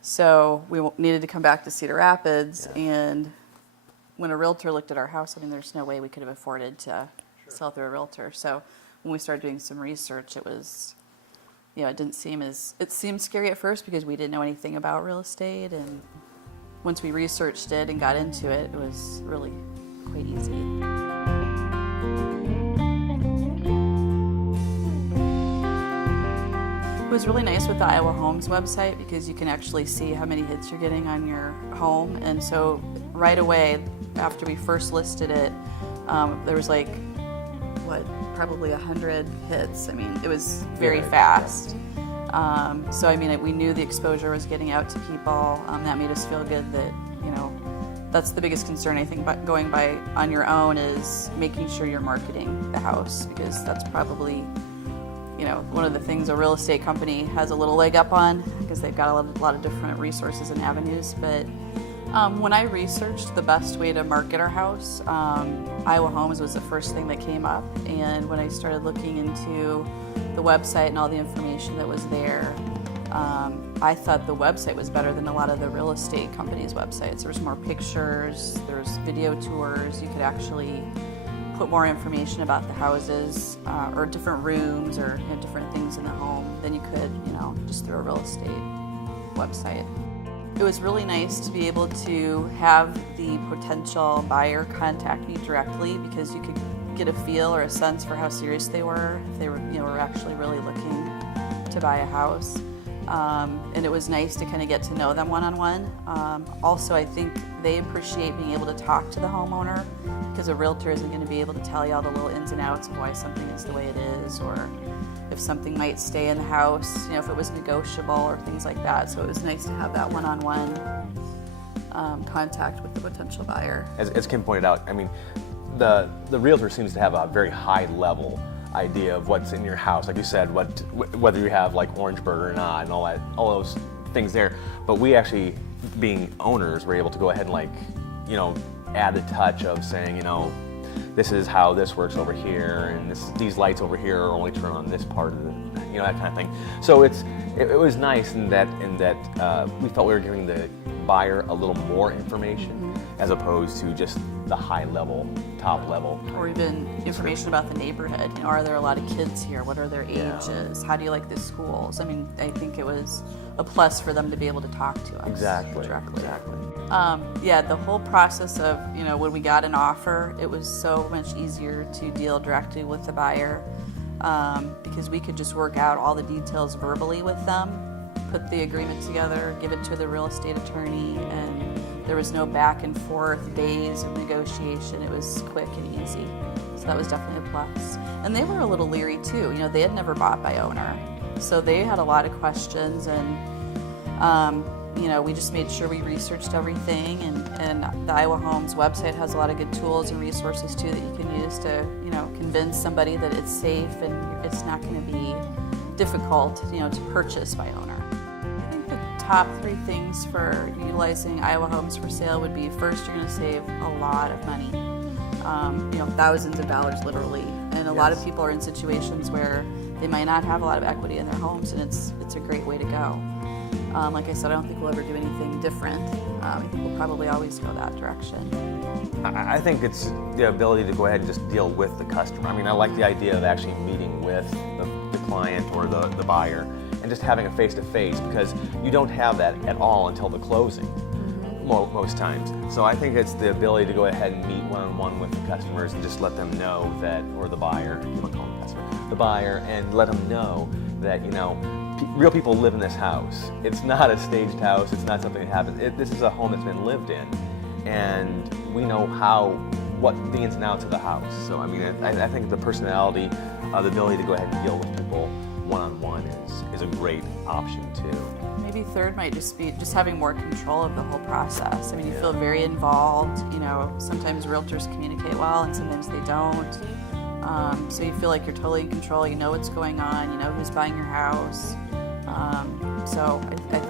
So we needed to come back to Cedar Rapids, and when a realtor looked at our house, I mean, there's no way we could have afforded to sell through a realtor. So when we started doing some research, it was, it seemed scary at first because we didn't know anything about real estate, and once we researched it and got into it, it was really quite easy. It was really nice with the Iowa Homes website because you can actually see how many hits you're getting on your home. And so right away, after we first listed it, there was probably 100 hits. I mean, it was very fast. So I mean, we knew the exposure was getting out to people. That made us feel good that, that's the biggest concern, I think, going by on your own is making sure you're marketing the house, because that's probably, one of the things a real estate company has a little leg up on, because they've got a lot of different resources and avenues. But when I researched the best way to market our house, Iowa Homes was the first thing that came up. And when I started looking into the website and all the information that was there, I thought the website was better than a lot of the real estate companies' websites. There was more pictures, there's video tours, you could actually put more information about the houses or different rooms or different things in the home than you could, just through a real estate website. It was really nice to be able to have the potential buyer contact me directly, because you could get a feel or a sense for how serious they were, if they were actually really looking to buy a house. And it was nice to kind of get to know them one-on-one. Also, I think they appreciate being able to talk to the homeowner, because a realtor isn't going to be able to tell you all the little ins and outs of why something is the way it is, or if something might stay in the house, if it was negotiable or things like that. So it was nice to have that one-on-one contact with the potential buyer. As Kim pointed out, I mean, the realtor seems to have a very high level idea of what's in your house, like you said, whether you have like Orangeburg or not, and all those things there. But we actually, being owners, were able to go ahead and add the touch of saying, this is how this works over here, and these lights over here are only turn on this part of that kind of thing. So it was nice in that we felt we were giving the buyer a little more information, as opposed to just the high level, top level. Or even information about the neighborhood. Are there a lot of kids here? What are their ages? How do you like the schools? I mean, I think it was a plus for them to be able to talk to us directly. The whole process of, when we got an offer, it was so much easier to deal directly with the buyer, because we could just work out all the details verbally with them, put the agreement together, give it to the real estate attorney, and there was no back and forth days of negotiation. It was quick and easy. So that was definitely a plus. And they were a little leery too. They had never bought by owner. So they had a lot of questions, and we just made sure we researched everything, and the Iowa Homes website has a lot of good tools and resources too that you can use to, convince somebody that it's safe and it's not going to be difficult, to purchase by owner. I think the top 3 things for utilizing Iowa Homes for sale would be, first, you're going to save a lot of money, thousands of dollars literally, and a lot of people are in situations where they might not have a lot of equity in their homes, and it's a great way to go. Like I said, I don't think we'll ever do anything different. I think we'll probably always go that direction. I think it's the ability to go ahead and just deal with the customer. I mean, I like the idea of actually meeting with the client or the buyer and just having a face-to-face, because you don't have that at all until the closing, most times. So I think it's the ability to go ahead and meet one-on-one with the customers and just let them know that, or the buyer, you don't call them customer, the buyer, and let them know that, real people live in this house. It's not a staged house. It's not something that happens. This is a home that's been lived in, and we know what the ins and outs of the house. So I mean, I think the personality, the ability to go ahead and deal with people one-on-one is a great option too. Maybe third might just be having more control of the whole process. I mean, you feel very involved. Sometimes realtors communicate well, and sometimes they don't. So you feel like you're totally in control. You know what's going on. You know who's buying your house. So I think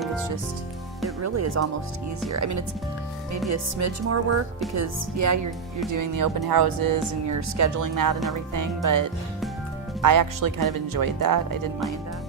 it really is almost easier. I mean, it's maybe a smidge more work because, you're doing the open houses and you're scheduling that and everything, but I actually kind of enjoyed that. I didn't mind that.